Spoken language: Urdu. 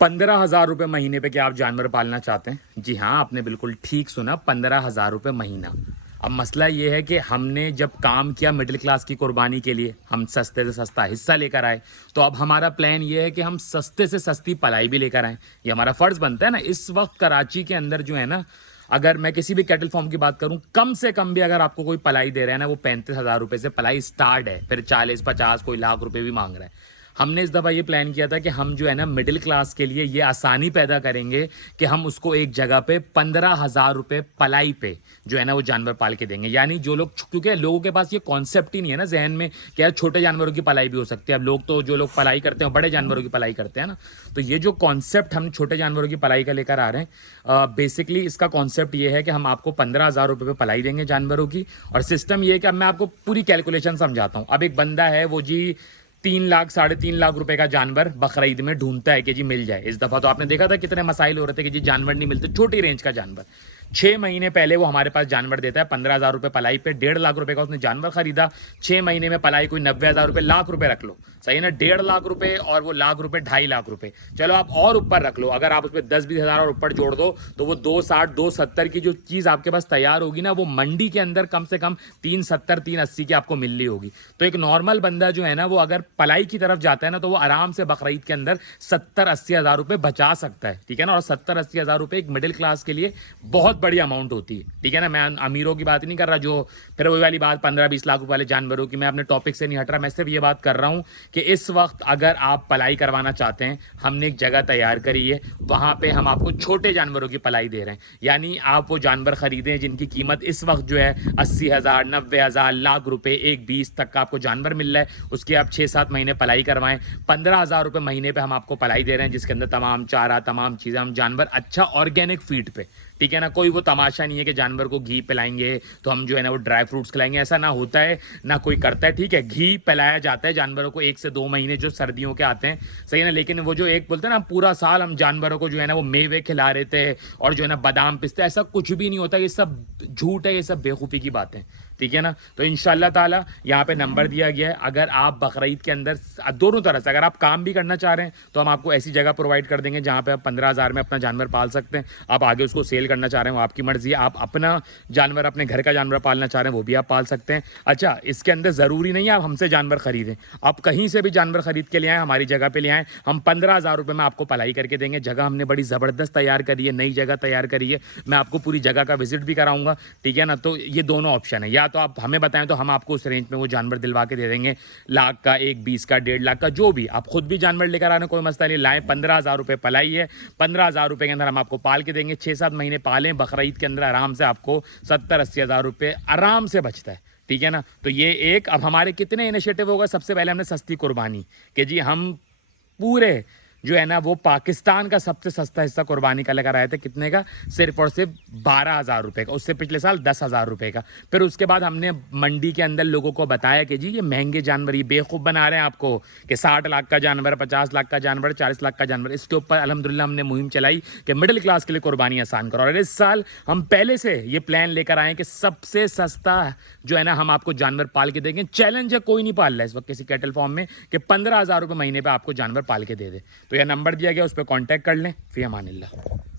15,000 روپے مہینے پہ کیا آپ جانور پالنا چاہتے ہیں؟ جی ہاں، آپ نے بالکل ٹھیک سنا، 15,000 روپے مہینہ۔ اب مسئلہ یہ ہے کہ ہم نے جب کام کیا مڈل کلاس کی قربانی کے لیے، ہم سستے سے سستا حصہ لے کر آئے، تو اب ہمارا پلان یہ ہے کہ ہم سستے سے سستی پلائی بھی لے کر آئیں۔ یہ ہمارا فرض بنتا ہے نا۔ اس وقت کراچی کے اندر جو ہے نا، اگر میں کسی بھی کیٹل فارم کی بات کروں، کم سے کم بھی اگر آپ کو کوئی پلائی دے رہا ہے نا، وہ 35,000 روپے سے پلائی سٹارٹ ہے، پھر 40 50 کوئی لاکھ روپے بھی مانگ رہا ہے۔ ہم نے اس دفعہ یہ پلان کیا تھا کہ ہم جو ہے نا مڈل کلاس کے لیے یہ آسانی پیدا کریں گے کہ ہم اس کو ایک جگہ پہ 15,000 روپے پلائی پہ جو ہے نا وہ جانور پال کے دیں گے۔ یعنی جو لوگ، کیونکہ لوگوں کے پاس یہ کانسیپٹ ہی نہیں ہے نا ذہن میں کہ یار چھوٹے جانوروں کی پلائی بھی ہو سکتی ہے۔ اب لوگ تو جو لوگ پلائی کرتے ہیں بڑے جانوروں کی پلائی کرتے ہیں نا، تو یہ جو کانسیپٹ ہم چھوٹے جانوروں کی پلائی کا لے کر آ رہے ہیں، بیسکلی اس کا کانسیپٹ یہ ہے کہ ہم آپ کو 15,000 روپے پہ پلائی دیں گے جانوروں کی۔ اور سسٹم یہ ہے کہ اب میں آپ کو پوری کیلکولیشن سمجھاتا ہوں۔ اب ایک بندہ ہے، وہ جی 3 لاکھ 3.5 لاکھ روپے کا جانور بقرعید میں ڈھونڈتا ہے کہ جی مل جائے۔ اس دفعہ تو آپ نے دیکھا تھا کتنے مسائل ہو رہے تھے کہ جی جانور نہیں ملتے، چھوٹی رینج کا جانور۔ 6 مہینے پہلے وہ ہمارے پاس جانور دیتا ہے 15,000 روپے پلائی پہ، 1.5 لاکھ روپے کا اس نے جانور خریدا۔ 6 مہینے میں پلائی کوئی 90,000 روپے، لاکھ روپے رکھ لو، صحیح نا؟ 1.5 لاکھ روپے اور وہ لاکھ روپے 2.5 لاکھ روپے، چلو آپ اور اوپر رکھ لو۔ اگر آپ اس پہ 10-20 ہزار اور اوپر جوڑ دو تو وہ 260 270 کی جو چیز آپ کے پاس تیار ہوگی نا، وہ منڈی کے اندر کم سے کم 370 380 کی آپ کو ملنی ہوگی۔ تو ایک نارمل بندہ جو ہے نا، وہ اگر پلائی کی طرف جاتا ہے نا، تو وہ آرام سے بقرعید کے اندر 70-80 ہزار روپے بچا سکتا ہے، ٹھیک ہے نا؟ اور 70-80 ہزار روپے ایک مڈل کلاس کے لیے بہت بڑی اماؤنٹ ہوتی ہے، ٹھیک ہے نا؟ میں امیروں کی بات نہیں کر رہا، جو پھر وہی والی بات 15-20 لاکھ روپے والے جانوروں کی، میں اپنے ٹاپک سے نہیں ہٹ رہا۔ میں صرف یہ بات کر رہا ہوں کہ اس وقت اگر آپ پلائی کروانا چاہتے ہیں، ہم نے ایک جگہ تیار کری ہے، وہاں پہ ہم آپ کو چھوٹے جانوروں کی پلائی دے رہے ہیں۔ یعنی آپ وہ جانور خریدیں جن کی قیمت اس وقت جو ہے 80,000 90,000 لاکھ روپے، 1-20 تک کا آپ کو جانور مل رہا ہے، اس کے آپ 6-7 مہینے پلائی کروائیں۔ 15,000 روپے مہینے پہ ہم آپ کو پلائی دے رہے ہیں، جس کے اندر تمام چارہ، تمام چیزیں، ہم جانور اچھا آرگینک فیڈ پہ، ٹھیک ہے نا؟ کوئی وہ تماشا نہیں ہے کہ جانور کو گھی پلائیں گے تو ہم جو ہے نا وہ ڈرائی فروٹس کھلائیں گے، ایسا نہ ہوتا ہے، نہ کوئی کرتا ہے، ٹھیک ہے؟ گھی پلایا جاتا ہے جانوروں کو 1 سے 2 مہینے جو سردیوں کے آتے ہیں، صحیح ہے نا؟ لیکن وہ جو ایک بولتے ہیں نا پورا سال ہم جانوروں کو جو ہے نا وہ میوے کھلا رہے تھے اور جو ہے نا بادام پستے، ایسا کچھ بھی نہیں ہوتا۔ یہ سب جھوٹ ہے، یہ سب بیوقوفی کی باتیں، ٹھیک ہے نا؟ تو انشاءاللہ تعالی یہاں پہ نمبر دیا گیا ہے۔ اگر آپ بقرعید کے اندر دونوں طرح سے اگر آپ کام بھی کرنا چاہ رہے ہیں تو ہم آپ کو ایسی جگہ پرووائڈ کر دیں گے جہاں پہ آپ 15,000 میں اپنا جانور پال سکتے ہیں۔ آپ آگے اس کو سیل کرنا چاہ رہے ہیں وہ آپ کی مرضی ہے، آپ اپنا جانور اپنے گھر کا جانور پالنا چاہ رہے ہیں وہ بھی آپ پال سکتے ہیں۔ اچھا، اس کے اندر ضروری نہیں ہے آپ ہم سے جانور خریدیں، آپ کہیں سے بھی جانور خرید کے لے آئیں، ہماری جگہ پہ لے آئیں، ہم 15,000 روپے میں آپ کو پلائی کر کے دیں گے۔ جگہ ہم نے بڑی زبردست تیار کری ہے، نئی جگہ تیار کری ہے، میں آپ کو پوری جگہ کا وزٹ بھی کراؤں گا، ٹھیک ہے نا؟ تو یہ دونوں آپشن ہے، یا تو آپ ہمیں بتائیں تو ہم آپ کو اس رینج میں وہ جانور دلوا کے دے دیں گے، لاکھ کا، 1-20 کا، 1.5 لاکھ کا، جو بھی آپ خود بھی جانور لے کر آنے کوئی مسئلہ نہیں، لائیں۔ 15,000 روپے پلائی ہے، 15,000 روپے کے اندر ہم آپ کو پال کے دیں گے، 6-7 مہینے پالیں، بقرعید کے اندر آرام سے آپ کو 70-80 ہزار روپے آرام سے بچتا ہے، ٹھیک ہے نا؟ تو یہ ایک، اب ہمارے کتنے انیشیٹو ہوگا؟ سب سے پہلے ہم نے سستی قربانی کہ جی ہم پورے جو ہے نا وہ پاکستان کا سب سے سستا حصہ قربانی کا لے کر آئے تھے، کتنے کا؟ صرف اور صرف 12,000 روپے کا، اس سے پچھلے سال 10,000 روپے کا۔ پھر اس کے بعد ہم نے منڈی کے اندر لوگوں کو بتایا کہ جی یہ مہنگے جانور، یہ بیوقوف بنا رہے ہیں آپ کو کہ 60 لاکھ کا جانور، 50 لاکھ کا جانور، 40 لاکھ کا جانور۔ اس کے اوپر الحمدللہ ہم نے مہم چلائی کہ مڈل کلاس کے لیے قربانی آسان کرو، اور اس سال ہم پہلے سے یہ پلان لے کر آئے کہ سب سے سستا جو ہے نا ہم آپ کو جانور پال کے دیں گے۔ چیلنج ہے، کوئی نہیں پال رہا ہے اس وقت کسی کیٹل فارم میں کہ 15,000 روپے مہینے پہ آپ کو جانور پال کے دے دے۔ تو یہ نمبر دیا گیا، اس پہ کانٹیکٹ کر لیں۔ فی امان اللہ۔